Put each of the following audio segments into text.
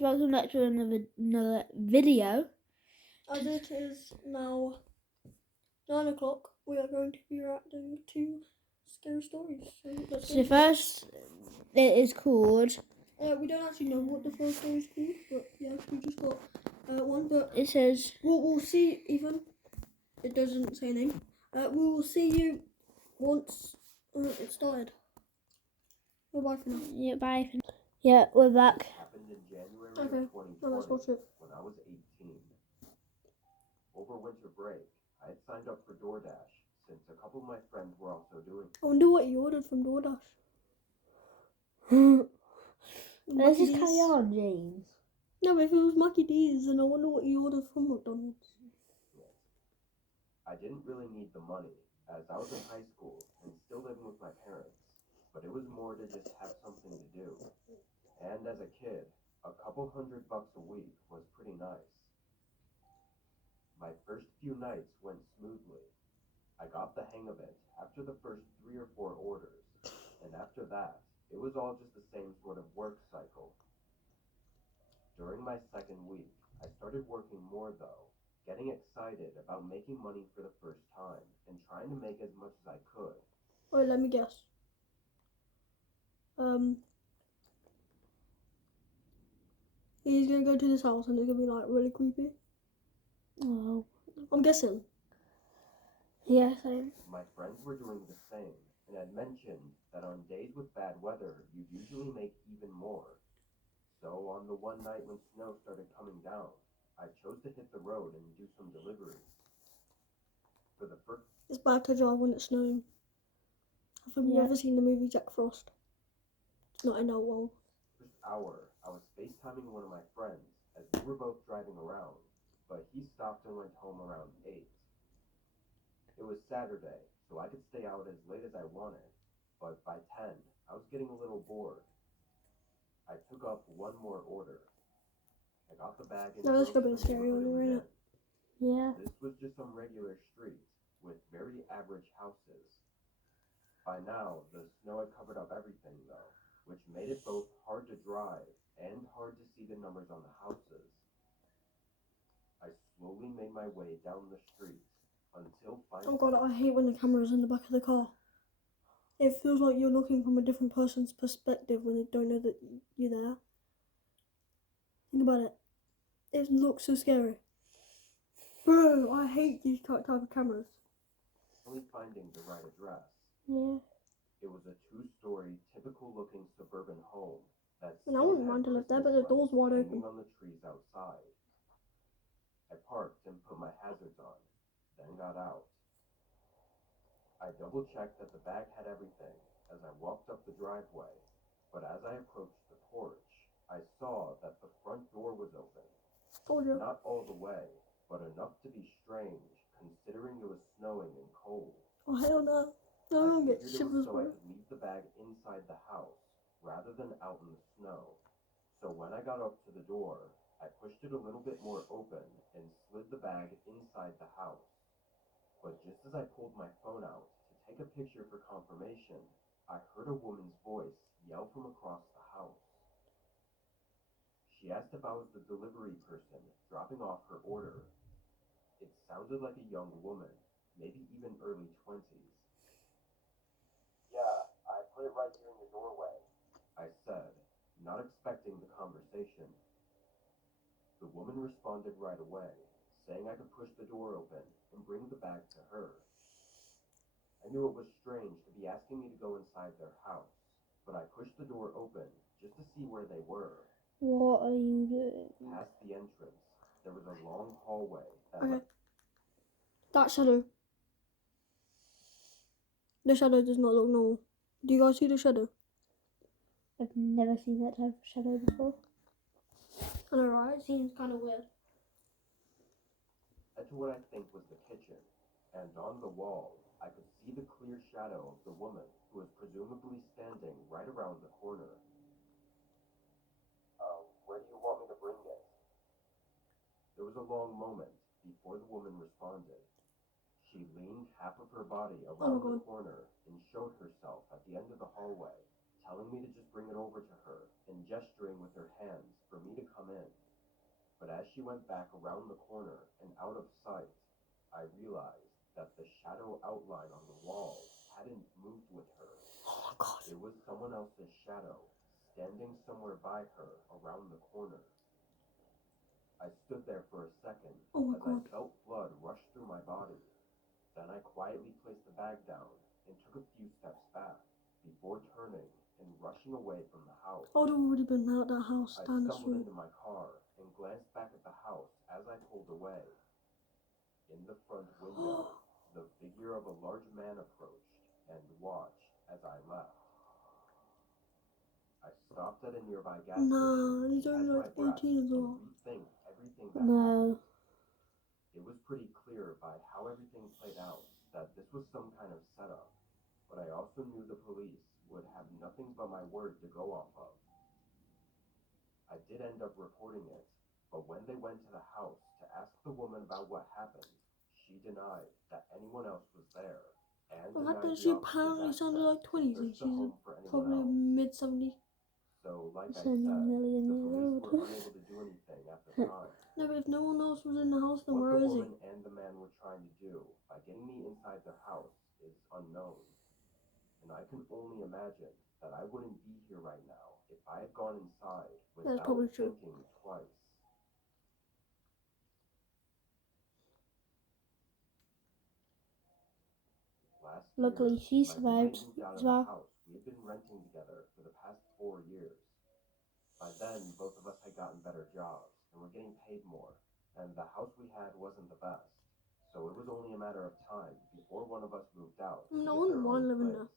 Welcome back to another video. As it is now 9 o'clock, we are going to be reacting to scary stories. So first, it is called. We don't actually know what the first story is called, but yeah, we just got one. But It says. we'll see. Even it doesn't say a name. We will see you once it started. Bye for now. Yeah, bye. Yeah, we're back. Happened in January Okay, of 2020 well, let's watch it. when I was 18. Over winter break, I had signed up for DoorDash since a couple of my friends were also doing it. I wonder what you ordered from DoorDash. Let's just carry on, James. No, but if it was Mickey D's, then I wonder what you ordered from McDonald's. Yes. I didn't really need the money, as I was in high school and still living with my parents, but it was more to just have something to do. And as a kid, a couple $100 a week was pretty nice. My first few nights went smoothly. I got the hang of it after the first 3 or 4 orders, and after that, it was all just the same sort of work cycle. During my second week, I started working more though, getting excited about making money for the first time and trying to make as much as I could. Wait, let me guess. He's gonna go to this house and it's gonna be like really creepy. Oh. I'm guessing. Yeah, same. My friends were doing the same, and had mentioned that on days with bad weather, you'd usually make even more. So on the one night when snow started coming down, I chose to hit the road and do some deliveries. For the first It's bad to drive when it's snowing. Have you ever seen the movie Jack Frost? It's not in that well. hour, I was FaceTiming one of my friends as we were both driving around, but he stopped and went home around 8. It was Saturday, so I could stay out as late as I wanted, but by 10, I was getting a little bored. I took up one more order. I got the bag and No, that's drove gonna be to the scary when neighborhood you're in we it. Yeah. This was just some regular street with very average houses. By now, the snow had covered up everything though, which made it both hard to drive and hard to see the numbers on the houses. I slowly made my way down the street until finally. Oh god, I hate when the camera's in the back of the car. It feels like you're looking from a different person's perspective when they don't know that you're there. Think about it. It looks so scary. Bro, I hate these type of cameras. Finding the right address. Yeah. It was a 2-story, typical-looking suburban home that And I still wouldn't had mind to live there, Christmas but the lights door's wide hanging open. on the trees outside. I parked and put my hazards on, then got out. I double-checked that the bag had everything as I walked up the driveway, but as I approached the porch, I saw that the front door was open. Told you. Not all the way, but enough to be strange, considering it was snowing and cold. Oh hell no. No, I don't get shivers, So I bro. could leave the bag inside the house, rather than out in the snow. So when I got up to the door, I pushed it a little bit more open and slid the bag inside the house. But just as I pulled my phone out to take a picture for confirmation, I heard a woman's voice yell from across the house. She asked if I was the delivery person dropping off her order. It sounded like a young woman, maybe even early 20s. Yeah, I put it right here in the doorway, I said, not expecting the conversation. The woman responded right away, saying I could push the door open and bring the bag to her. I knew it was strange to be asking me to go inside their house, but I pushed the door open just to see where they were. What are you doing? Past the entrance, there was a long hallway that Okay. That shadow. The shadow does not look normal. Do you guys see the shadow? I've never seen that type of shadow before. I know, right? It seems kind of weird. led to what I think was the kitchen, and on the wall, I could see the clear shadow of the woman who was presumably standing right around the corner. Where do you want me to bring it? There was a long moment before the woman responded. She leaned half of her body around the corner and showed herself at the end of the hallway, telling me to just bring it over to her and gesturing with her hands for me to come in. But as she went back around the corner and out of sight, I realized that the shadow outline on the wall hadn't moved with her. Oh my god. It was someone else's shadow, standing somewhere by her around the corner. I stood there for a second Oh my as god. I felt blood rush through my body. Then I quietly placed the bag down and took a few steps back before turning and rushing away from the house. I would have already been out that house I down the stumbled street. into my car and glanced back at the house as I pulled away. In the front window, the figure of a large man approached and watched as I left. I stopped at a nearby gas Nah, station he's to catch only my like breath 18 as and well. rethink everything that No. happened. It was pretty clear by how everything played out that this was some kind of setup, but I also knew the police would have nothing but my word to go off of. I did end up reporting it, but when they went to the house to ask the woman about what happened, she denied that anyone else was there and The fact denied that the she officers apparently sounded like access to 20s and search the she's home for anyone probably else. mid-70s. So, like I It's only a said, million the years police old. were unable to do anything at the time. No, but if no one else was in the house, then What where the is he? woman and the man were trying to do by getting me inside their house is unknown, and I can only imagine that I wouldn't be here right now if I had gone inside That's without probably true. thinking twice. Last Luckily, year, she my survived roommate moved out as of the well. house we had been renting together for the past 4 years. By then, both of us had gotten better jobs and were getting paid more, and the house we had wasn't the best. So it was only a matter of time before one of us moved out I mean, to I get their wouldn't mind own living place. there.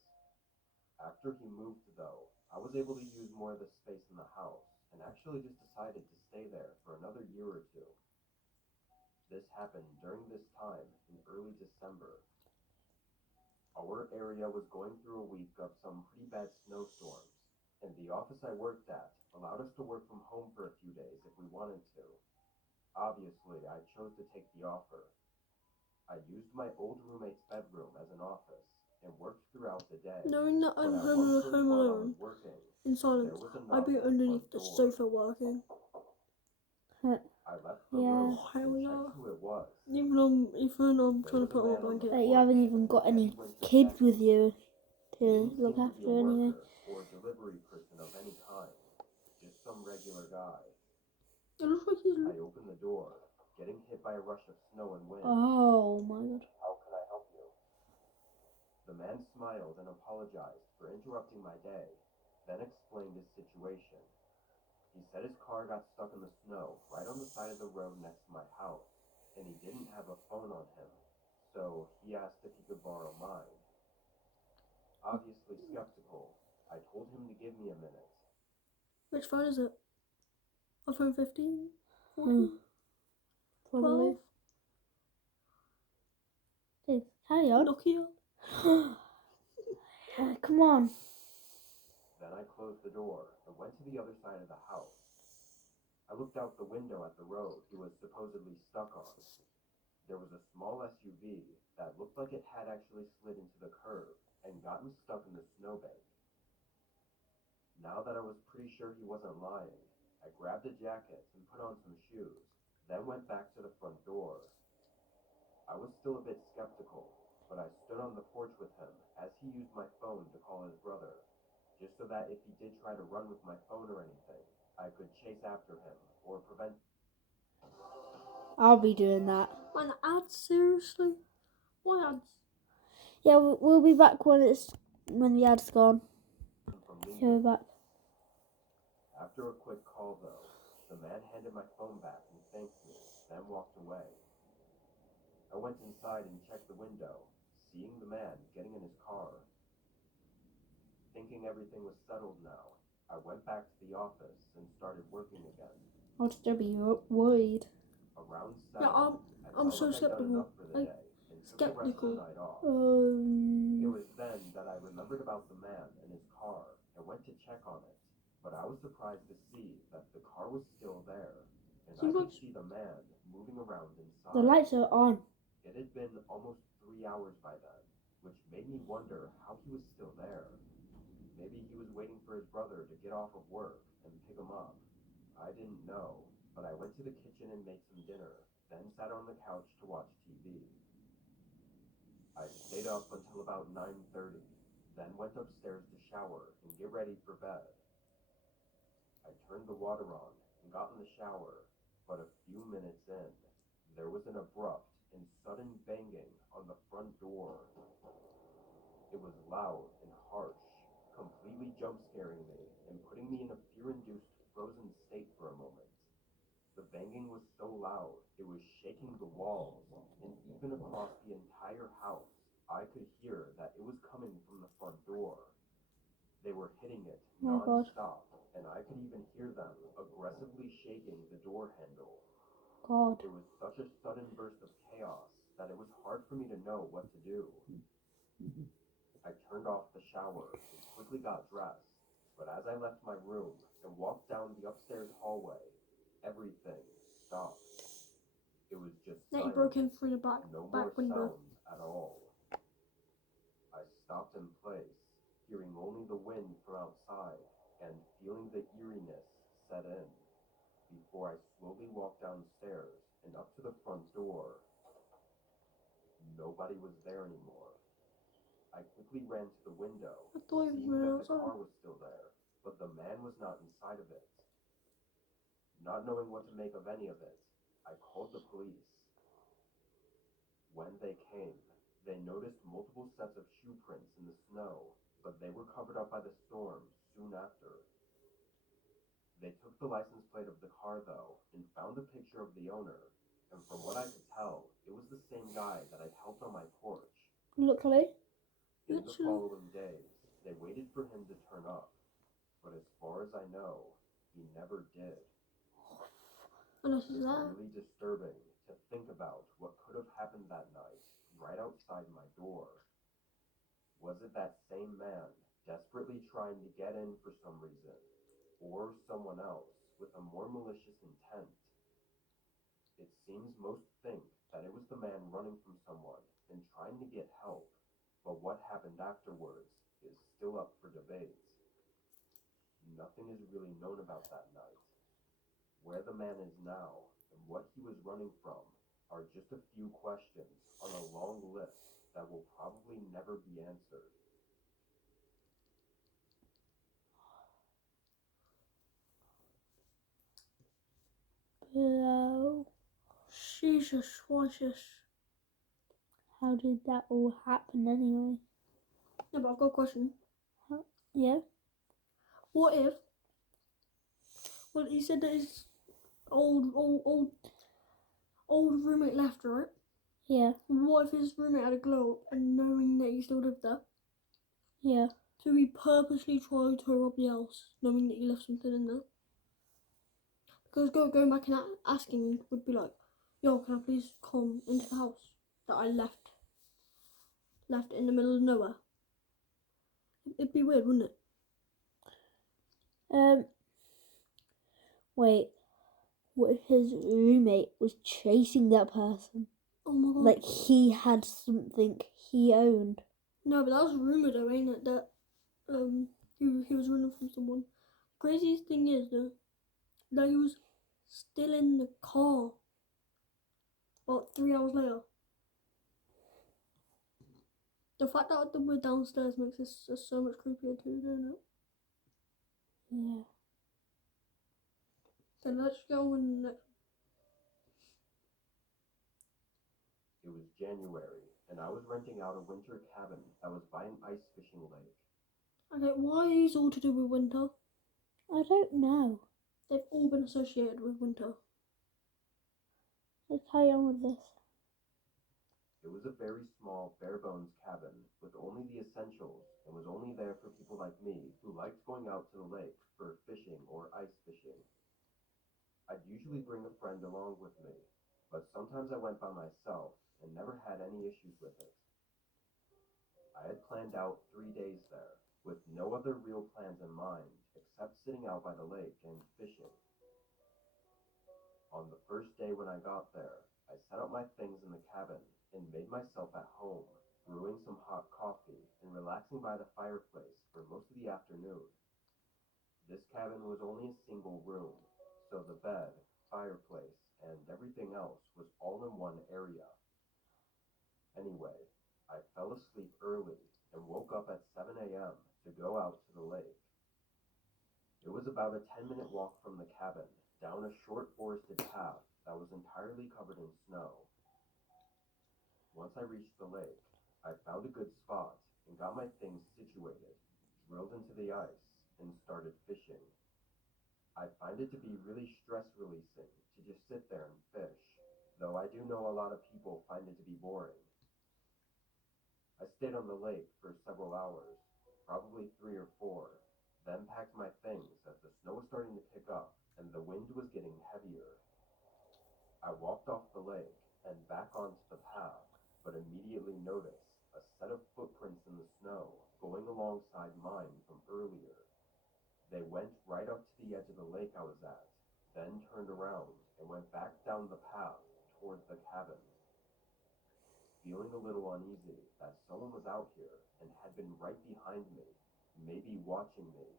After he moved, though, I was able to use more of the space in the house and actually just decided to stay there for another year or two. This happened during this time in early December. Our area was going through a week of some pretty bad snowstorms, and the office I worked at allowed us to work from home for a few days if we wanted to. Obviously, I chose to take the offer. I used my old roommate's bedroom as an office and worked throughout the day. Knowing that But I'm at home, one point home while I alone, was working, in there silence, was a I'd knock be at the underneath front the door. sofa working. I left the Yeah. room Oh, hell and yeah. checked who it was. Even though I'm There trying was to a put on man my on the blanket. That you porch haven't in even a got any heavy winter kids with jacket. you He to didn't look seem to be after a anyway. worker or delivery person of any kind, just some regular guy. It looks like he's... I opened the door, getting hit by a rush of snow and wind. Oh my god. How can I help you? The man smiled and apologized for interrupting my day, then explained his situation. He said his car got stuck in the snow right on the side of the road next to my house, and he didn't have a phone on him, so he asked if he could borrow mine. Obviously skeptical, I told him to give me a minute. Which phone is it? iPhone 15? 14? Probably. 12? Dude, carry on. Nokia? Come on. Then I closed the door and went to the other side of the house. I looked out the window at the road he was supposedly stuck on. There was a small SUV that looked like it had actually slid into the curb and gotten stuck in the snowbank. Now that I was pretty sure he wasn't lying, I grabbed a jacket and put on some shoes, then went back to the front door. I was still a bit skeptical, but I stood on the porch with him as he used my phone to call his brother, just so that if he did try to run with my phone or anything, I could chase after him or prevent. I'll be doing that. Man, ads? Seriously? Why ads? Yeah, we'll be back when the ad's gone. From So leaving. we're back. After a quick call, though, the man handed my phone back and thanked me, then walked away. I went inside and checked the window, seeing the man getting in his car. Thinking everything was settled now, I went back to the office and started working again. I'll still be worried. Around 7, Yeah, I'm I so felt like I'd done skeptical. enough for the Like, day and took the rest of skeptical. the night off. It was then that I remembered about the man and his car and went to check on it, but I was surprised to see that the car was still there, and I could see the man moving around inside. The lights are on. It had been almost 3 hours by then, which made me wonder how he was still there. Maybe he was waiting for his brother to get off of work and pick him up. I didn't know, but I went to the kitchen and made some dinner, then sat on the couch to watch TV. I stayed up until about 9:30, then went upstairs to shower and get ready for bed. I turned the water on and got in the shower, but a few minutes in, there was an abrupt and sudden banging on the front door. It was loud and harsh, completely jump scaring me and putting me in a fear-induced frozen state for a moment. The banging was so loud, it was shaking the walls, and even across the entire house, I could hear that it was coming from the front door. They were hitting it Oh my god. non-stop, and I could even hear them aggressively shaking the door handle. God. It was such a sudden burst of chaos that it was hard for me to know what to do. I turned off the shower and quickly got dressed, but as I left my room and walked down the upstairs hallway, everything stopped. It was just That he silent, broke in through the back no more window. sounds at all. I stopped in place, hearing only the wind from outside and feeling the eeriness set in, before I slowly walked downstairs and up to the front door. Nobody was there anymore. I quickly ran to the window, I thought he seeing was that the car outside. was still there, but the man was not inside of it. Not knowing what to make of any of it, I called the police. When they came, they noticed multiple sets of shoe prints in the snow, but they were covered up by the storm soon after. They took the license plate of the car, though, and found a picture of the owner, and from what I could tell, it was the same guy that I'd helped on my porch. Luckily. In the Literally. following days, they waited for him to turn up, but as far as I know, he never did. Unless It's he's there. really disturbing to think about what could have happened that night, right outside my door. Was it that same man, desperately trying to get in for some reason, or someone else with a more malicious intent? It seems most think that it was the man running from someone and trying to get help, but what happened afterwards is still up for debate. Nothing is really known about that night. Where the man is now and what he was running from are just a few questions on a long list that will probably never be answered. Hello. Jesus, what's this? How did that all happen anyway? Yeah, but I've got a question. Yeah? What if? Well, he said that his old roommate left, right? Yeah. What if his roommate had a glow up and knowing that he still lived there? Yeah. So he purposely tried to rob the house, knowing that he left something in there. Because going back and asking would be like, yo, can I please come into the house that I left in the middle of nowhere? It'd be weird, wouldn't it? Wait. What if his roommate was chasing that person? Oh my god. Like he had something he owned. No, but that was a rumour though, ain't it? That he was running from someone. Craziest thing is though that he was still in the car about 3 hours later. The fact that we're downstairs makes this so much creepier too, doesn't it? Yeah. So let's go on the next. It was January, and I was renting out a winter cabin that was by an ice fishing lake. Okay, why are these all to do with winter? I don't know. They've all been associated with winter. Let's carry on with this. It was a very small, bare-bones cabin with only the essentials and was only there for people like me who liked going out to the lake for fishing or ice fishing. I'd usually bring a friend along with me, but sometimes I went by myself and never had any issues with it. I had planned out 3 days there, with no other real plans in mind except sitting out by the lake and fishing. On the first day when I got there, I set up my things in the cabin and made myself at home, brewing some hot coffee and relaxing by the fireplace for most of the afternoon. This cabin was only a single room, so the bed, fireplace, and everything else was all in one area. Anyway, I fell asleep early and woke up at 7 a.m. to go out to the lake. It was about a 10-minute walk from the cabin, down a short forested path that was entirely covered in snow. Once I reached the lake, I found a good spot and got my things situated, drilled into the ice, and started fishing. I find it to be really stress releasing to just sit there and fish, though I do know a lot of people find it to be boring. I stayed on the lake for several hours, probably 3 or 4, then packed my things as the snow was starting to pick up and the wind was getting heavier. I walked off the lake and back onto the path, but immediately noticed a set of footprints in the snow going alongside mine from earlier. They went right up to the edge of the lake I was at, then turned around and went back down the path towards the cabin. Feeling a little uneasy that someone was out here and had been right behind me, maybe watching me,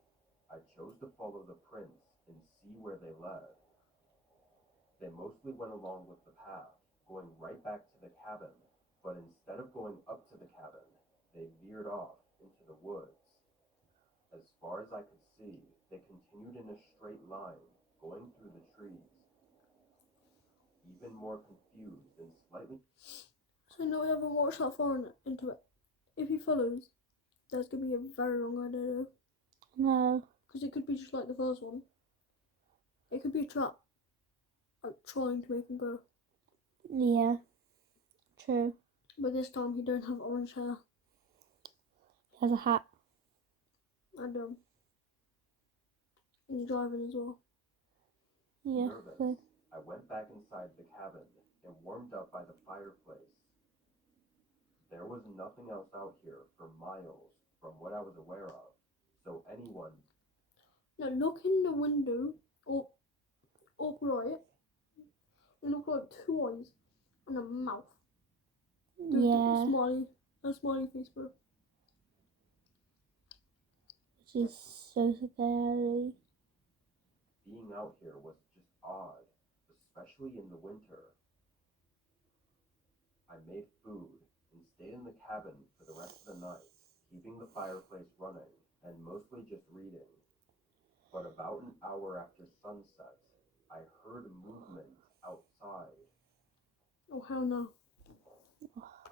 I chose to follow the prints and see where they led. They mostly went along with the path, going right back to the cabin, but instead of going up to the cabin, they veered off into the woods. As far as I could see, they continued in a straight line, going through the trees. Even more confused and slightly... So no, I haven't watched that far into it. If he follows, that's going to be a very long idea though. No. Because it could be just like the first one. It could be a trap. Like trying to make him go. Yeah. True. But this time he don't have orange hair. He has a hat. And he's driving as well. Yeah. Nervous, So. I went back inside the cabin and warmed up by the fireplace. There was nothing else out here for miles from what I was aware of, so anyone... Now look in the window, upright. It looked like 2 eyes and a mouth. Do Yeah. a smiley face, bro. Which is so scary. Being out here was just odd, especially in the winter. I made food and stayed in the cabin for the rest of the night, keeping the fireplace running and mostly just reading. But about an hour after sunset, I heard movement outside, Oh hell no.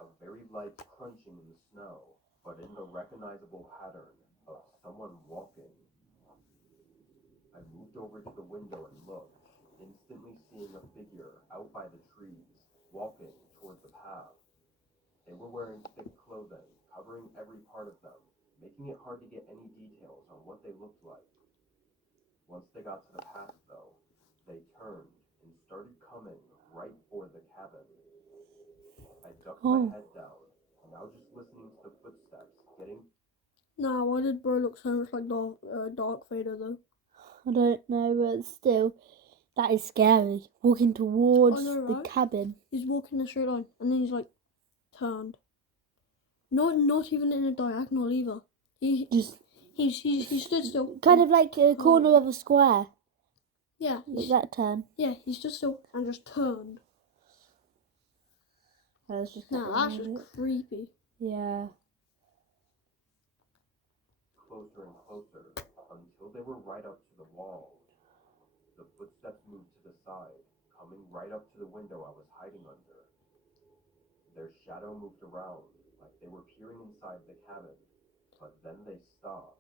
a very light crunching in the snow, but in the recognizable pattern of someone walking. I moved over to the window and looked, instantly seeing a figure out by the trees, walking toward the path. They were wearing thick clothing, covering every part of them, making it hard to get any details on what they looked like. Once they got to the path, though, they turned and started coming right for the cabin. I ducked my head down, now just listening to the footsteps, getting... Nah, why did bro look so much like Dark Vader though? I don't know, but still, that is scary. Walking towards I know, the right? cabin. He's walking in a straight line and then he's like turned. Not even in a diagonal either. He stood still. Kind of like a corner of a square. Yeah. Like that turn. Yeah, he stood still and just turned. That's just Nah, that's just creepy. Yeah. closer and closer until they were right up to the wall. The footsteps moved to the side, coming right up to the window I was hiding under. Their shadow moved around like they were peering inside the cabin, but then they stopped.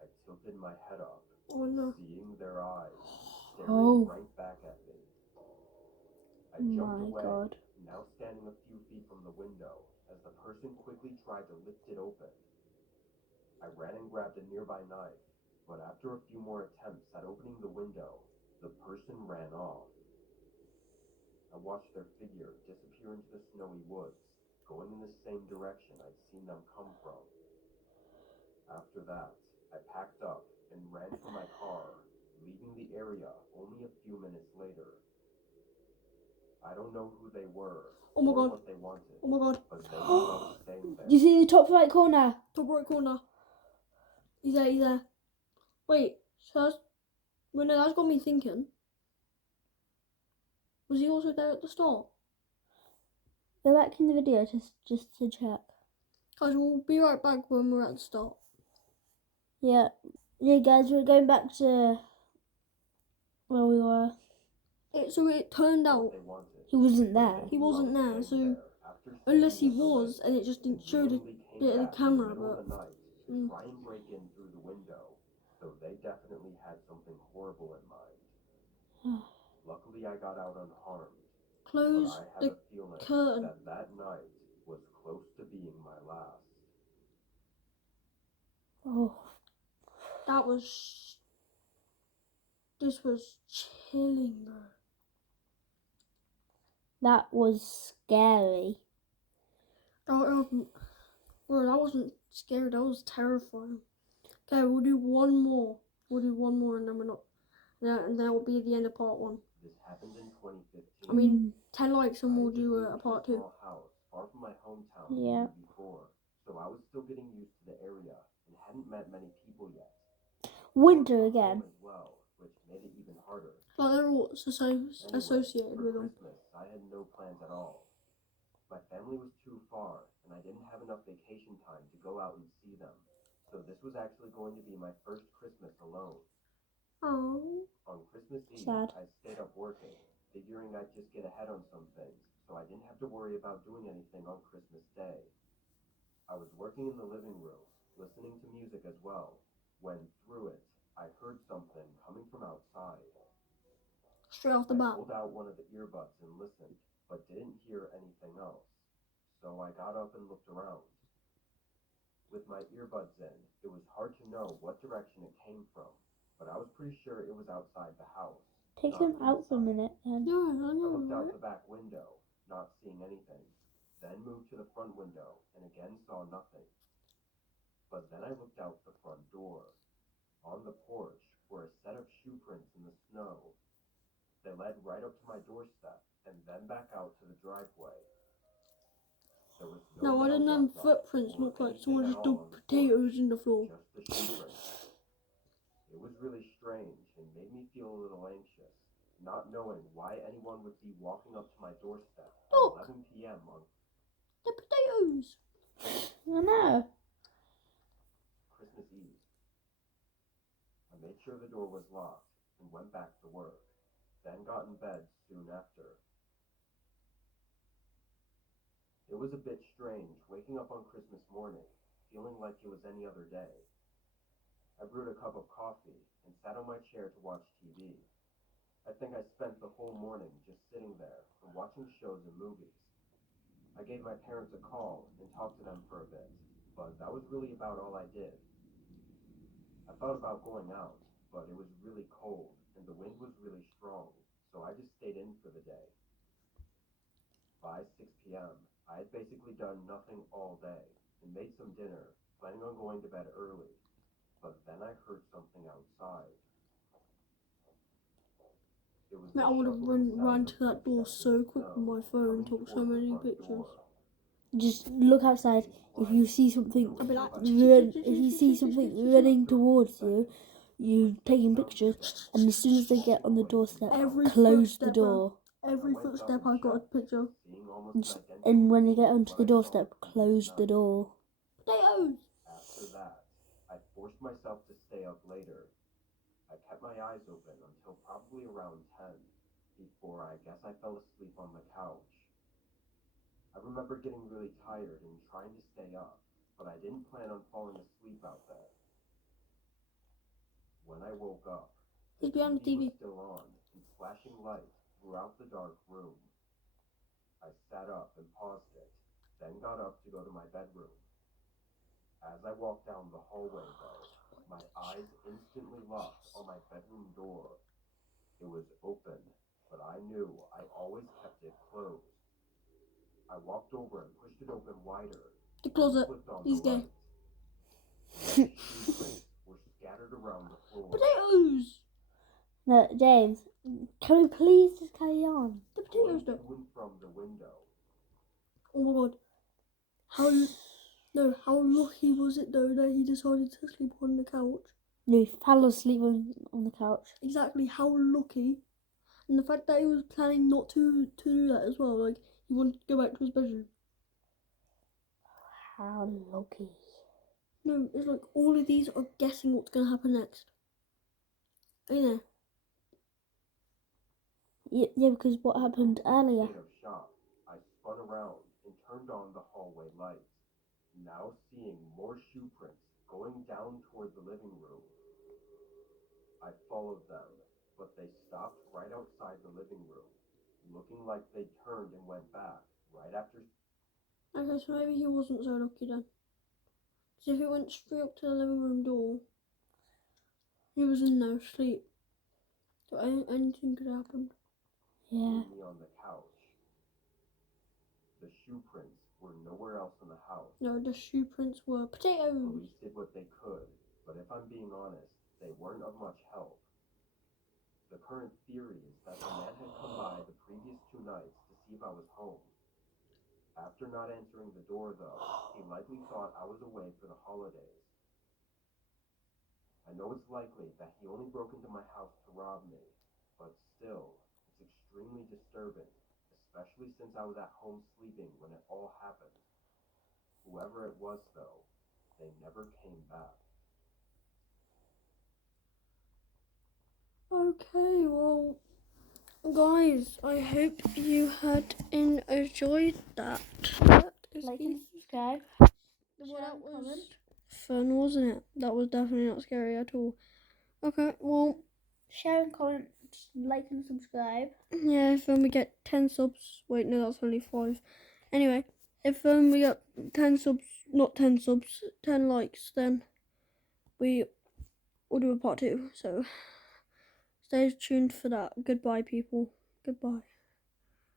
I tilted my head up, seeing their eyes staring right back at me. I jumped away, now standing a few feet from the window, as the person quickly tried to lift it open. I ran and grabbed a nearby knife, but after a few more attempts at opening the window, the person ran off. I watched their figure disappear into the snowy woods, going in the same direction I'd seen them come from. After that, I packed up and ran for my car, leaving the area only a few minutes later. I don't know who they were Oh my or god. what they wanted, Oh my god. but they knew I was staying there. You see the top right corner? Top right corner. He's there, he's there. Wait, so that's... Well, no, that's got me thinking. Was he also there at the start? Go back in the video just to check. Guys, we'll be right back when we're at the start. Yeah. Yeah, guys, we're going back to where we were. So it turned What out they wanted. He wasn't there. he wasn't there, so After unless he staying there was, and it just didn't show the literally came bit of the back in camera, middle of but the night to mm. try and break in through the window, so they definitely had something horrible in mind. Luckily, I got out unharmed, but Close I have the a feeling curtain. that night was close to being my last. Oh, That was... This was chilling, bro. that was scary. Bro, that wasn't scary, that was terrifying. Okay, we'll do one more. We'll do one more and then we're not... And that will be the end of part 1. This happened in 2015. I mean, 10 likes and we'll I just do moved a to part 2. Small house far from my hometown the Yeah. year before, so I was still getting used to the area and hadn't met many people yet. Winter Work from again. home as well, which made it even harder. Like, they're all Anyway, associated for with them. Christmas, I had no plans at all. My family was too far, and I didn't have enough vacation time to go out and see them. So this was actually going to be my first Christmas alone. Oh. On Christmas Eve, Sad. I stayed up working, figuring I'd just get ahead on some things, so I didn't have to worry about doing anything on Christmas Day. I was working in the living room, listening to music as well, when through it, I heard something coming from outside. Straight off the I bat. pulled out one of the earbuds and listened, but didn't hear anything else, so I got up and looked around. With my earbuds in, it was hard to know what direction it came from, but I was pretty sure it was outside the house. Take not them out for a inside. minute then. Yeah, I I looked know, out right? the back window, not seeing anything, then moved to the front window and again saw nothing. But then I looked out the front door. On the porch were a set of shoe prints in the snow. They led right up to my doorstep and then back out to the driveway. There was no Now, why mail didn't them dropped off footprints or look like anything someone at just all dumped on the potatoes porch, in the floor? just the shoe prints. It was really strange and made me feel a little anxious, not knowing why anyone would be walking up to my doorstep Look. at 11 p.m. on The potatoes! I know. Christmas Eve. I made sure the door was locked and went back to work, then got in bed soon after. It was a bit strange waking up on Christmas morning, feeling like it was any other day. I brewed a cup of coffee and sat on my chair to watch TV. I think I spent the whole morning just sitting there and watching shows and movies. I gave my parents a call and talked to them for a bit, but that was really about all I did. I thought about going out, but it was really cold and the wind was really strong, so I just stayed in for the day. By 6 p.m., I had basically done nothing all day and made some dinner, planning on going to bed early, but then I heard something outside. It was Man, I the would have shuffling run sound to that of door footsteps so in the quick with snow my phone, coming took so toward the many front pictures. door. Just look outside. If you see something, I'd be like, if you see something running towards you, you taking pictures, and as soon as they get on the doorstep, Every close the footstep, bro. door. Every footstep I got a picture. Seeing almost Just- an And when you identical get scene onto to the what I saw doorstep, on close the night. door. Potatoes! After that, I forced myself to stay up later. I kept my eyes open until probably around 10, before I guess I fell asleep on the couch. I remember getting really tired and trying to stay up, but I didn't plan on falling asleep out there. When I woke up, He's behind the TV. was still on and flashing light throughout the dark room. I sat up and paused it, then got up to go to my bedroom. As I walked down the hallway, though, my eyes instantly locked on my bedroom door. It was open, but I knew I always kept it closed. I walked over and pushed it open wider. The closet. Flipped on He's the gay. light. Red shoe prints were scattered around the floor. Potatoes! No, James, can we please just carry on? The potatoes, Going though. to and from the window. Oh my god. How lucky was it though that he decided to sleep on the couch? No, he fell asleep on the couch. Exactly, how lucky. And the fact that he was planning not to do that as well, like he wanted to go back to his bedroom. How lucky. No, it's like all of these are guessing what's gonna happen next. You know. Yeah, because what happened earlier. State of shock, I spun around and turned on the hallway lights, now seeing more shoe prints going down toward the living room. I followed them, but they stopped right outside the living room, looking like they turned and went back right after. Okay, so maybe he wasn't so lucky then. So if he went straight up to the living room door, he was in there asleep. So anything could happen. Yeah. Me on the couch. The shoe prints were nowhere else in the house. No, the shoe prints were potatoes. Police did what they could, but if I'm being honest, they weren't of much help. The current theory is that the man had come by the previous 2 nights to see if I was home. After not answering the door, though, he likely thought I was away for the holidays. I know it's likely that he only broke into my house to rob me, but still, it's extremely disturbing, especially since I was at home sleeping when it all happened. Whoever it was, though, they never came back. Okay, well, guys, I hope you had enjoyed that. Like and subscribe. Well, Share that and was comment. fun, wasn't it? That was definitely not scary at all. Okay, well, Share and comment. Like and subscribe. yeah, if we get 10 subs, wait, no, that's only 5. Anyway, if we get 10 subs, not 10 subs, 10 likes, then we will do a part 2. So stay tuned for that. Goodbye, people. Goodbye.